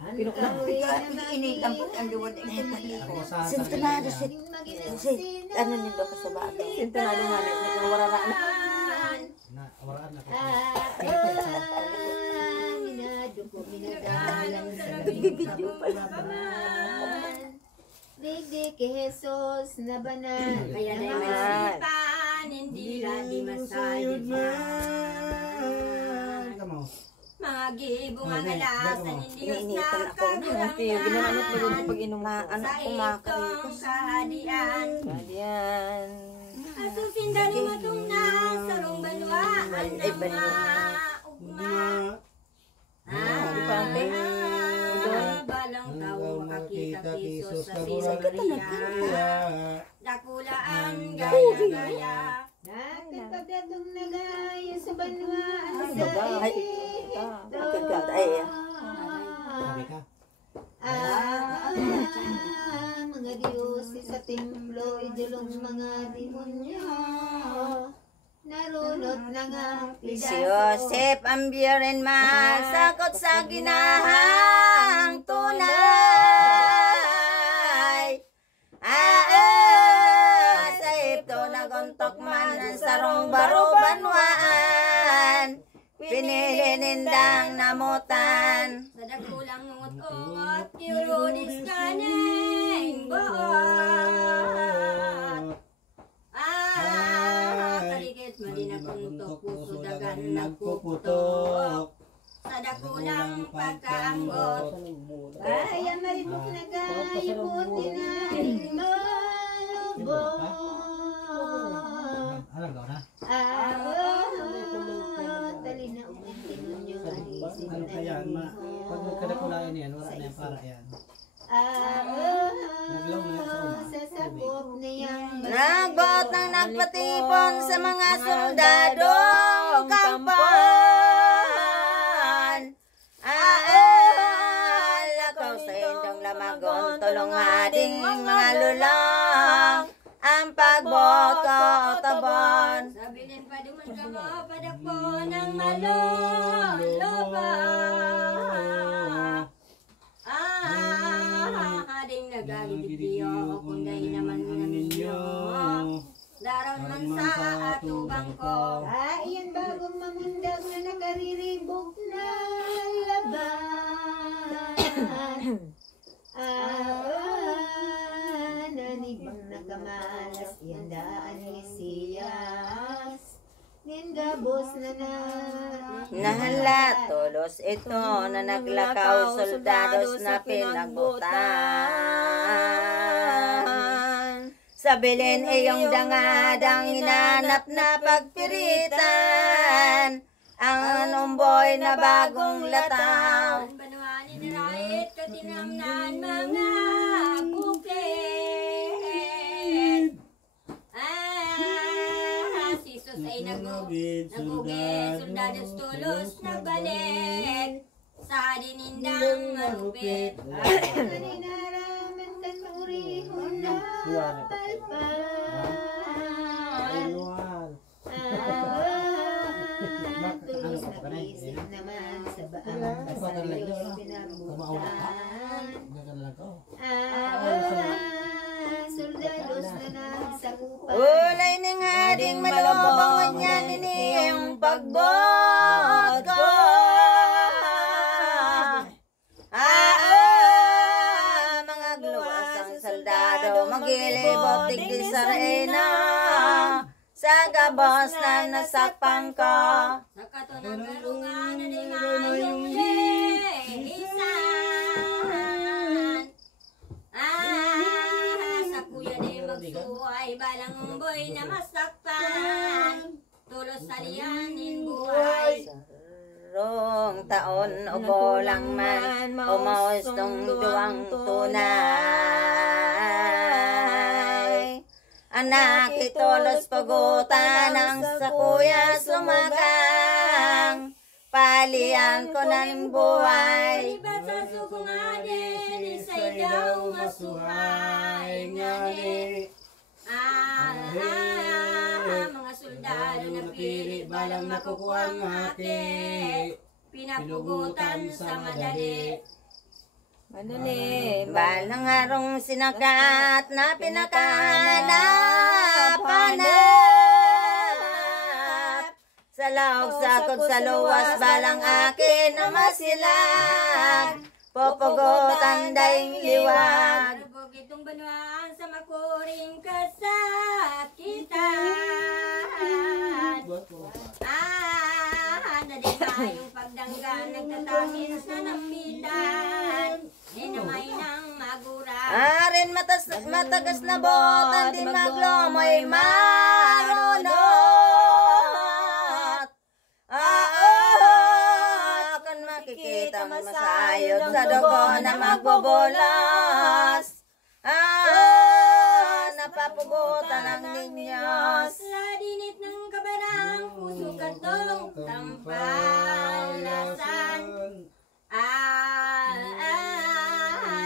Initan po ang luwad Sintonado si ano nito ka sa bago. Sintonado nga nito wararaan na. Wararaan na. Bibidyo pala. Digdig kay Jesus na banal. Kaya na masipan, hindi lang di masayod man. Mga gibong ang alasan, hindi Diyos nakakagulangan. Ginananot mo doon pag inumaan sa itong kahadian. Asusin dali matong na sa rong banwaan ng mga ugma. Balang tao makakita Jesus sa Maria. Dakulaan gaya-gaya. Nakapagdadong nagaya sa banwaan sa ito. Mga Diyos sa templo, idulong mga demonyo. Narunot na nga Si Joseph ang biyarin masakot sa ginahang tunay. Sa ito naguntok man ang sarong barubanwaan. Pinili nindang namutan. sa dakulang ngot-ngot, Eurodis kaning buot. Kaligit malinapuntok, puso dagan nagpuputok. Sa dakulang pagkaanggot, kaya maribok na gaya puti na malubog. Dali na umintin ninyo alisin Ano na kaya? ninyo. Pag nagkadakulaan yan, wala na yan para yan. Sa sakop niyang Nagbot ng nagpatipon sa mga soldadong kampan. Lakaw sa inyong lamagon, tulong ading mga lulong. Ang pagboto tabon. Sabilin pa duman ka mo, padakpo ng malulupa. Hading nagagibigyo, kunday naman na ninyo. Daron man sa atubang ko. Iyan bagong mamundag na nakariribok na laban. Nanibang nakamalas, yandaan ni Siyas. Nindabos na Nahala, tulos ito na naglakaw, soldados na pinagbutan. Sa Belen iyong dangadang hinanap na pagpiritan. Ang umboy na bagong lataw. Banuanin na rait, katinamnan mga bukid. Si Jesus ay nagugid, soldados tulos nagbalik. Sa dinindang marupit. Naninaraman kan maurihon na palpan. Tulos nag-isip naman sa baang kasalyos pinabutan. Soldados na nagsakupan. Ulay ning ading malubong niya niniyong pagbot ko. Mga gluwas ang soldado magilibot tigdi sa reyna. Sa gabos na nasakpang ko. Sa katunang karungan na di ngayong lisan. Sa kuya di magsuway, balang umboy na masakpan. Tulos sa liyanin buhay. Rong taon o bolang man umaos tong duwang tunay. Anak itulos pagutan ang sa kuya sumagang. Palian ko ng buhay. Iba sa sukong adin, isa'y daw masuhay nga di. Mga soldado na pili, balang nakukuha ang hati. Pinapugutan sa madali. Ano ni? Balang arong sinakat na pinakanapanap. Sa laog sakot sa luwas balang akin na masilag. Popogotan daing liwag. Narubog itong banwaan sa makuring kasakitan. Dali tayong pagdanggan, nagtatangis na napitan. Ninamay ng magura. Arin matagas na botan, di maglomoy marunot. Kung makikita masayod sa dugo na magbobolas. Napapugutan ang ninyos. Ladinit ng kabarang puso katong tampalasan.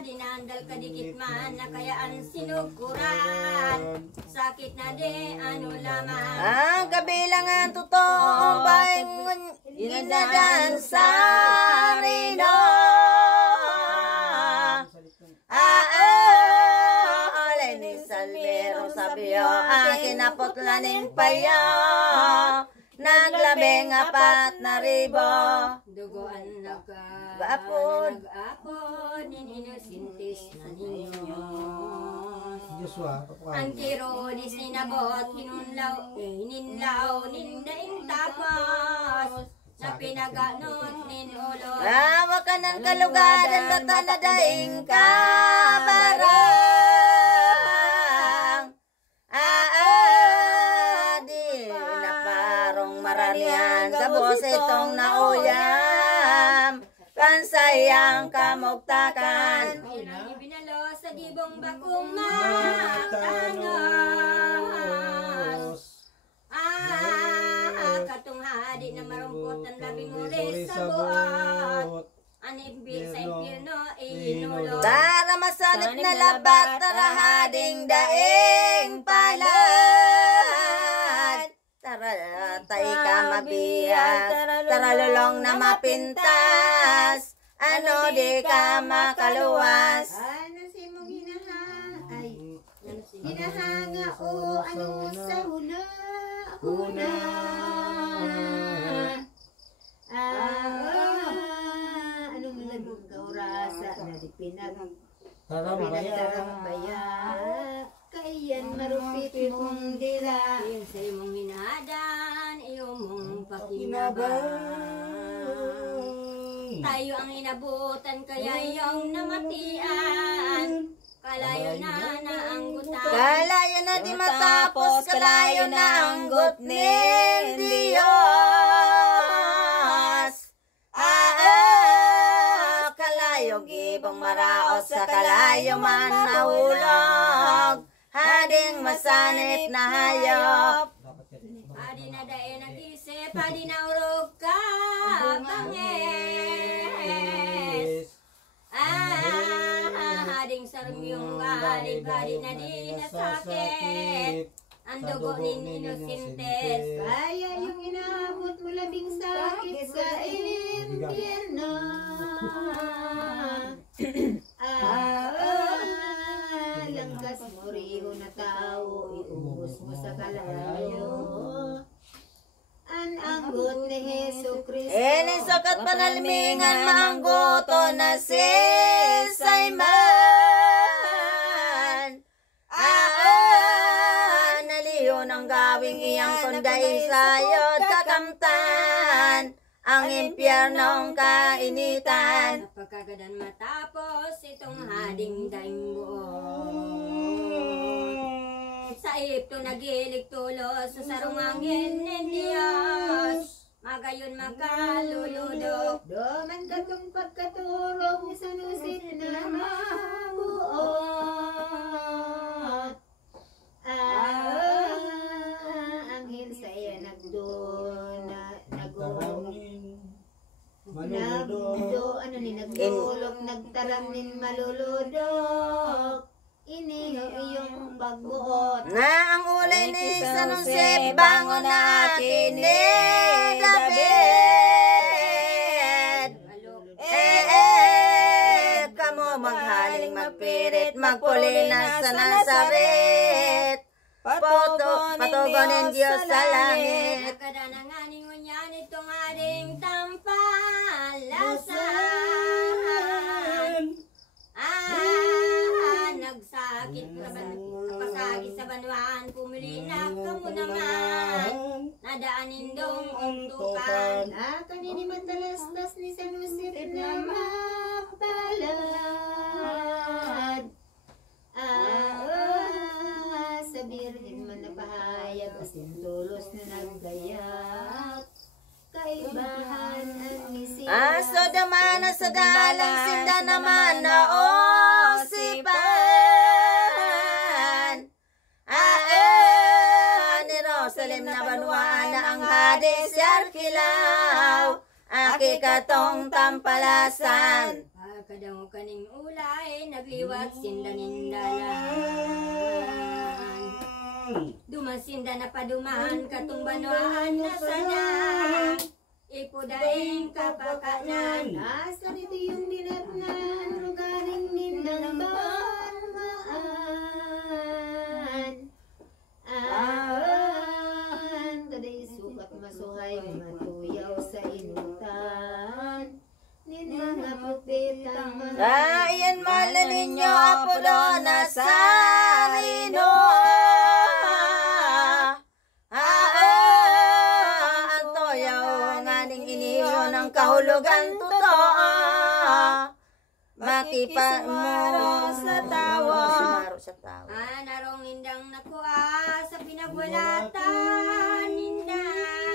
Dinandal kadikit man na kayaan sinukuran. Sakit na di ano lamang. Ang kabilangan totoong baingon ginadan sa rino. Alay ni Salvero sabiyo akin na putlaning payo. Naglabing 4 na ribo. Dugoan Baapod. nag-apod, nininusintis na ninyo. Joshua, Ang tirodis ninabot, hininlaw, nindaing tapos, na pinaganot ninulo. Wag ka ng kalugadan, bata na daing ka barang. Di na parong maranian, gabos itong nauyam. Pansayang kamugtakan. Unang ibinalo sa gibong bakong matanos. Katunghadi na marumpot ang labing uri sa buot. Anibig sa impyerno inulo. Tara masanip na labat, tara hading daing palad. Tara tay ka mabiyag, tara lulong na mapintas. Ano di ka makaluwas. Ano si mong hinahanga o ano sa huna. Anong lagong kaurasa na di pinagtarambaya. Kayan marupit mong dila. Iyon sa imong hinadan, iyong mong pakinabang. Tayo ang inabutan, kaya iyong namatian. Kalayo na naanggutan. Kalayo na di matapos, kalayo na anggot ni Diyos. Kalayo gibong maraos, sa kalayo man nahulog. Hading masanip na hayop. Adi na dae nag-isip, adi na urog ka, bangis. Hading sarong yung balik-balik na di nasakit. Ang dugo nin inusintes. Kaya yung inaabot mo labing sakit sa impyerno. Langkas mo riho na tao, iubos mo sa kalayo. Ang anggot ni Heso Kristo. Inisakat panalmingan, maanggoto na si Simon. Naliyo ng gawing iyang kunday sayod kakamtan. Ang impyernong kainitan. Napagkagadan matapos itong hading daing buot. Sa ipto nagilig tulos sa sarungangin ng Diyos. Magayon makaluludok. Doman katong pagkaturog ni sanusit na mabuot. Anghel sa iya nagdulok, nagtaramin maluludok. Iniho iyong pagbuot. Na ang ulay ni San Jose, bangon na akin ni David. Kamo maghaling magpirit, magpulinas sa Nazaret. Patugonin Diyos sa langit. Nagkadananganing unyan itong ating tampalasan. Nagsakit sa banwaan, pumili na kamo naman. Nadaanin dong untukan. Kanini madalastas ni San Josep na mapalad. Sa birhen man napahayag, asin tulos na naggayak. Kaibahan ang nisira. So daman sa dalang sinda naman na osipan. Ni Jerusalem na banwa na ang Hades yarkilaw. Aki katong tampalasan. Kadang kaning ulay, nagliwat sinda nindalan. Dumasinda na paduman, katong banwaan na sana. Ipudaing kapakanan. Nasa rito yung dinatnan, rugaring nindang banmaan. Taday sukat masuhay, matuyaw sa inutan. Nin mga pupitang Iyan mala ninyo apo doon na sarino. Ng kahulugan totoo, makipamaro sa tawa. Narong indang nakuha sa pinagwalatan ninday.